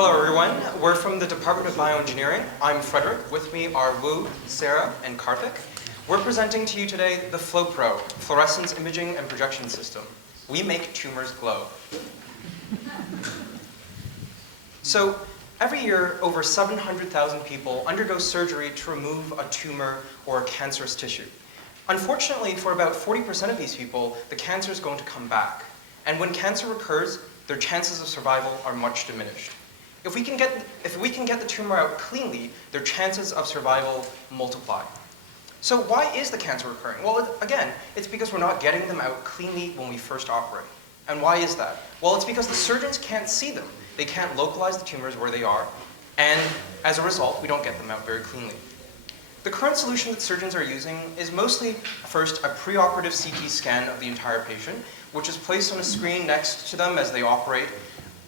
Hello everyone, we're from the Department of Bioengineering. I'm Frederick. With me are Wu, Sarah, and Karthik. We're presenting to you today the FloPro, Fluorescence Imaging and Projection System. We make tumors glow. So, every year, over 700,000 people undergo surgery to remove a tumor or a cancerous tissue. Unfortunately, for about 40% of these people, the cancer is going to come back. And when cancer recurs, their chances of survival are much diminished. If we can get the tumor out cleanly, their chances of survival multiply. So why is the cancer recurring? Well, again, it's because we're not getting them out cleanly when we first operate. And why is that? Well, it's because the surgeons can't see them. They can't localize the tumors where they are, and as a result, we don't get them out very cleanly. The current solution that surgeons are using is mostly, first, a preoperative CT scan of the entire patient, which is placed on a screen next to them as they operate.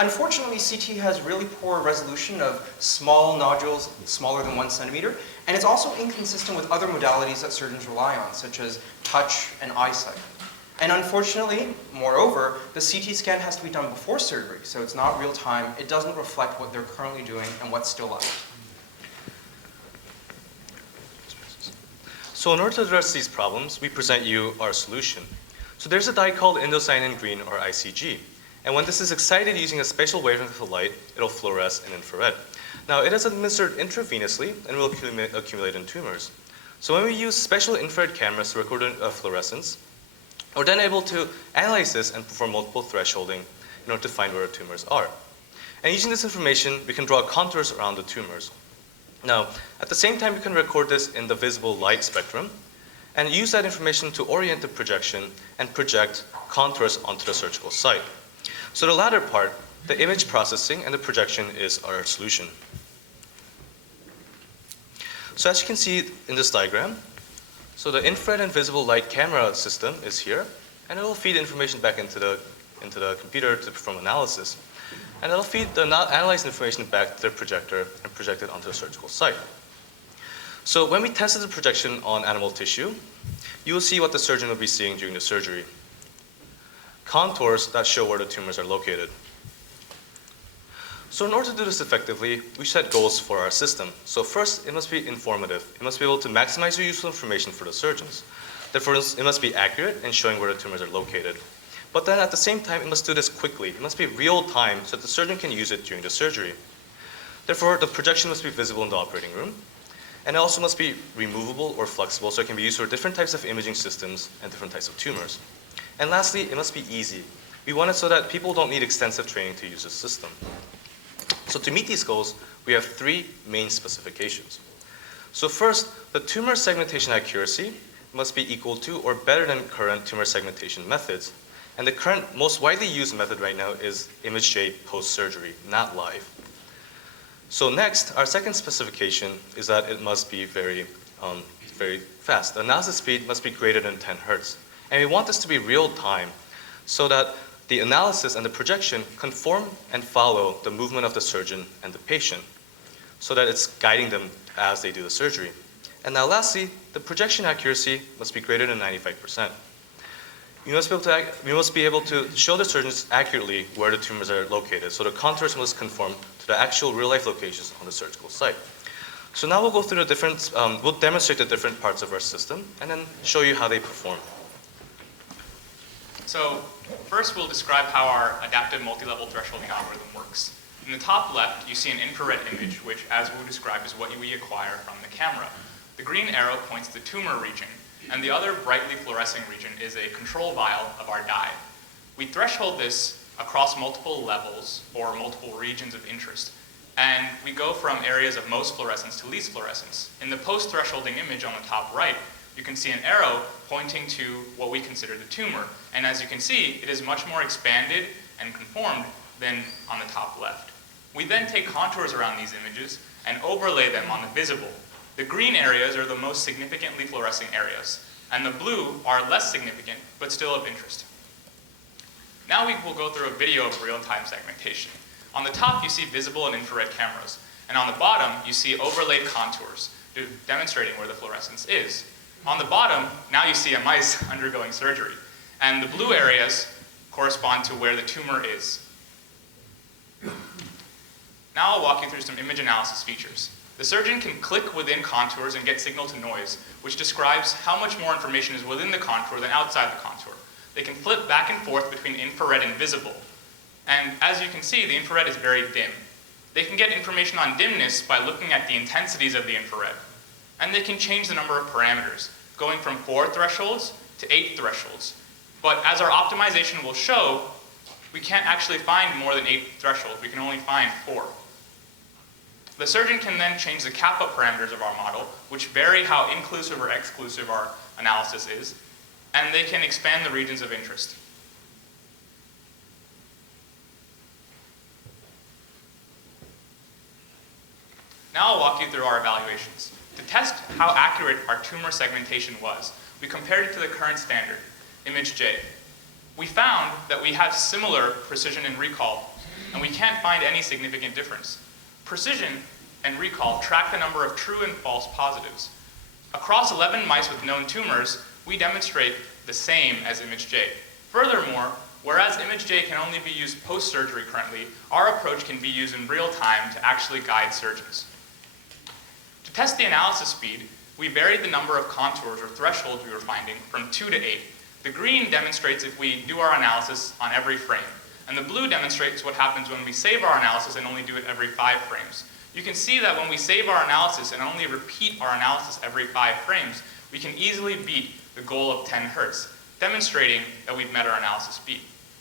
Unfortunately, CT has really poor resolution of small nodules smaller than 1 centimeter, and it's also inconsistent with other modalities that surgeons rely on, such as touch and eyesight. And unfortunately, moreover, the CT scan has to be done before surgery, so it's not real time. It doesn't reflect what they're currently doing and what's still left. So in order to address these problems, we present you our solution. So there's a dye called indocyanine green, or ICG. And when this is excited using a special wavelength of light, it'll fluoresce in infrared. Now, it is administered intravenously and will accumulate in tumors. So when we use special infrared cameras to record fluorescence, we're then able to analyze this and perform multiple thresholding in order to find where the tumors are. And using this information, we can draw contours around the tumors. Now, at the same time, we can record this in the visible light spectrum and use that information to orient the projection and project contours onto the surgical site. So the latter part, the image processing and the projection, is our solution. So as you can see in this diagram, so the infrared and visible light camera system is here, and it will feed information back into the computer to perform analysis. And it'll feed the analyzed information back to the projector and project it onto the surgical site. So when we tested the projection on animal tissue, you will see what the surgeon will be seeing during the surgery. Contours that show where the tumors are located. So in order to do this effectively, we set goals for our system. So first, it must be informative. It must be able to maximize your useful information for the surgeons. Therefore, it must be accurate in showing where the tumors are located. But then at the same time, it must do this quickly. It must be real time so that the surgeon can use it during the surgery. Therefore, the projection must be visible in the operating room. And it also must be removable or flexible so it can be used for different types of imaging systems and different types of tumors. And lastly, it must be easy. We want it so that people don't need extensive training to use this system. So to meet these goals, we have 3 main specifications. So first, the tumor segmentation accuracy must be equal to or better than current tumor segmentation methods. And the current most widely used method right now is ImageJ post-surgery, not live. So next, our second specification is that it must be very fast. The analysis speed must be greater than 10 hertz. And we want this to be real time so that the analysis and the projection conform and follow the movement of the surgeon and the patient so that it's guiding them as they do the surgery. And now lastly, the projection accuracy must be greater than 95%. We must be able to show the surgeons accurately where the tumors are located, so the contours must conform to the actual real-life locations on the surgical site. So now we'll go through the different, we'll demonstrate the different parts of our system and then show you how they perform. So first we'll describe how our adaptive multi-level thresholding algorithm works. In the top left, you see an infrared image, which, as Wu described, is what we acquire from the camera. The green arrow points to the tumor region, and the other brightly fluorescing region is a control vial of our dye. We threshold this across multiple levels or multiple regions of interest, and we go from areas of most fluorescence to least fluorescence. In the post-thresholding image on the top right, you can see an arrow pointing to what we consider the tumor. And as you can see, it is much more expanded and conformed than on the top left. We then take contours around these images and overlay them on the visible. The green areas are the most significantly fluorescing areas, and the blue are less significant, but still of interest. Now we will go through a video of real-time segmentation. On the top, you see visible and infrared cameras, and on the bottom, you see overlaid contours, demonstrating where the fluorescence is. On the bottom, now you see a mice undergoing surgery, and the blue areas correspond to where the tumor is. Now I'll walk you through some image analysis features. The surgeon can click within contours and get signal to noise, which describes how much more information is within the contour than outside the contour. They can flip back and forth between infrared and visible. And as you can see, the infrared is very dim. They can get information on dimness by looking at the intensities of the infrared. And they can change the number of parameters, going from 4 thresholds to 8 thresholds. But as our optimization will show, we can't actually find more than 8 thresholds. We can only find 4. The surgeon can then change the kappa parameters of our model, which vary how inclusive or exclusive our analysis is, and they can expand the regions of interest. Now I'll walk you through our evaluations. To test how accurate our tumor segmentation was, we compared it to the current standard, image J. We found that we have similar precision and recall, and we can't find any significant difference. Precision and recall track the number of true and false positives. Across 11 mice with known tumors, we demonstrate the same as image J. Furthermore, whereas image J can only be used post-surgery currently, our approach can be used in real time to actually guide surgeons. To test the analysis speed, we varied the number of contours or thresholds we were finding from 2 to 8. The green demonstrates if we do our analysis on every frame, and the blue demonstrates what happens when we save our analysis and only do it every 5 frames. You can see that when we save our analysis and only repeat our analysis every 5 frames, we can easily beat the goal of 10 Hz, demonstrating that we've met our analysis speed.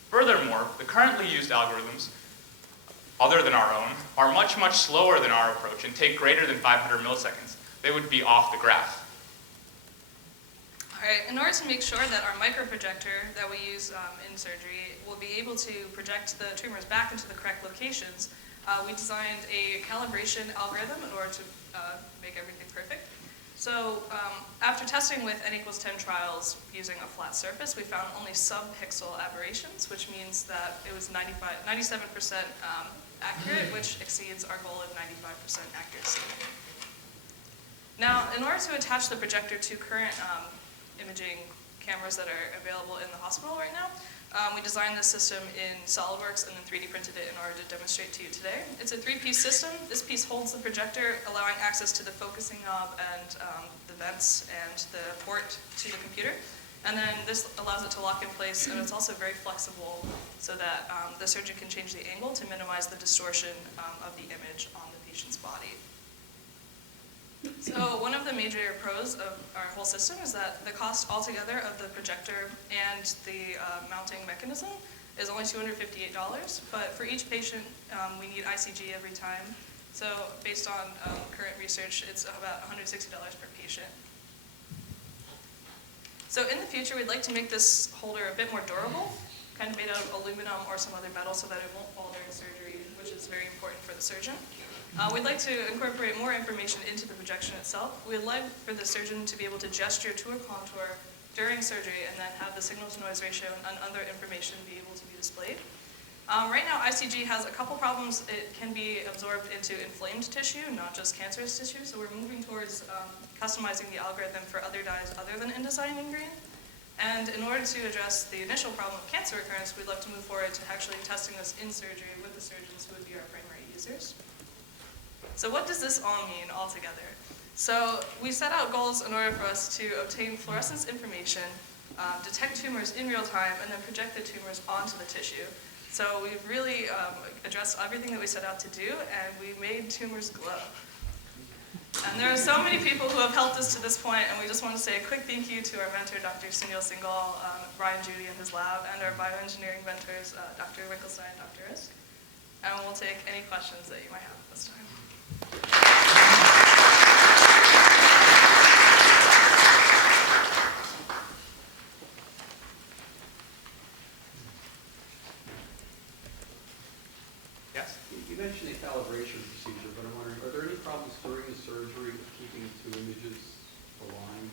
Furthermore, the currently used algorithms, other than our own, are much, much slower than our approach and take greater than 500 milliseconds. They would be off the graph. All right, in order to make sure that our microprojector that we use in surgery will be able to project the tumors back into the correct locations, we designed a calibration algorithm in order to make everything perfect. So after testing with n equals 10 trials using a flat surface, we found only sub-pixel aberrations, which means that it was 97% accurate, which exceeds our goal of 95% accuracy. Now, in order to attach the projector to current imaging cameras that are available in the hospital right now, we designed this system in SolidWorks and then 3D printed it in order to demonstrate to you today. It's a 3-piece system. This piece holds the projector, allowing access to the focusing knob and the vents and the port to the computer. And then this allows it to lock in place, and it's also very flexible so that the surgeon can change the angle to minimize the distortion of the image on the patient's body. So one of the major pros of our whole system is that the cost altogether of the projector and the mounting mechanism is only $258, but for each patient we need ICG every time. So based on current research, it's about $160 per patient. So in the future, we'd like to make this holder a bit more durable, kind of made out of aluminum or some other metal so that it won't fall during surgery, which is very important for the surgeon. We'd like to incorporate more information into the projection itself. We'd like for the surgeon to be able to gesture to a contour during surgery and then have the signal-to-noise ratio and other information be able to be displayed. Right now, ICG has a couple problems. It can be absorbed into inflamed tissue, not just cancerous tissue, so we're moving towards customizing the algorithm for other dyes other than indocyanine and green. And in order to address the initial problem of cancer recurrence, we'd love to move forward to actually testing this in surgery with the surgeons who would be our primary users. So what does this all mean altogether? So we set out goals in order for us to obtain fluorescence information, detect tumors in real time, and then project the tumors onto the tissue. So we've really addressed everything that we set out to do, and we made tumors glow. And there are so many people who have helped us to this point, and we just want to say a quick thank you to our mentor, Dr. Sunil Singhal, Brian Judy in his lab, and our bioengineering mentors, Dr. Winkelstein and Dr. Risk. And we'll take any questions that you might have at this time. Yes? You mentioned a calibration procedure, but I'm wondering, are there any problems during the surgery with keeping the 2 images aligned?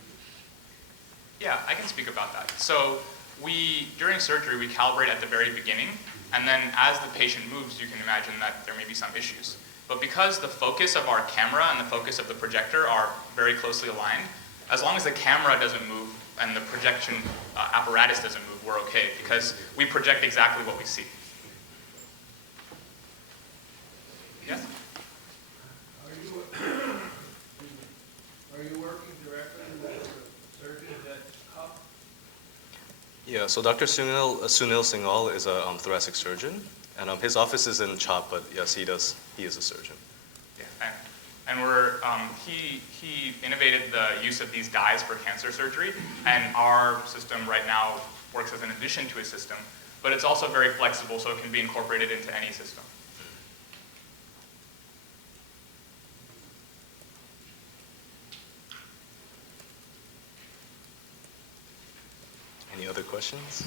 Yeah, I can speak about that. So during surgery, we calibrate at the very beginning, and then as the patient moves, you can imagine that there may be some issues. But because the focus of our camera and the focus of the projector are very closely aligned, as long as the camera doesn't move and the projection apparatus doesn't move, we're okay, because we project exactly what we see. Yes? So Dr. Sunil Singhal is a thoracic surgeon, and his office is in CHOP, but yes, he is a surgeon. Yeah, and he innovated the use of these dyes for cancer surgery, and our system right now works as an addition to a system, but it's also very flexible, so it can be incorporated into any system. Any other questions?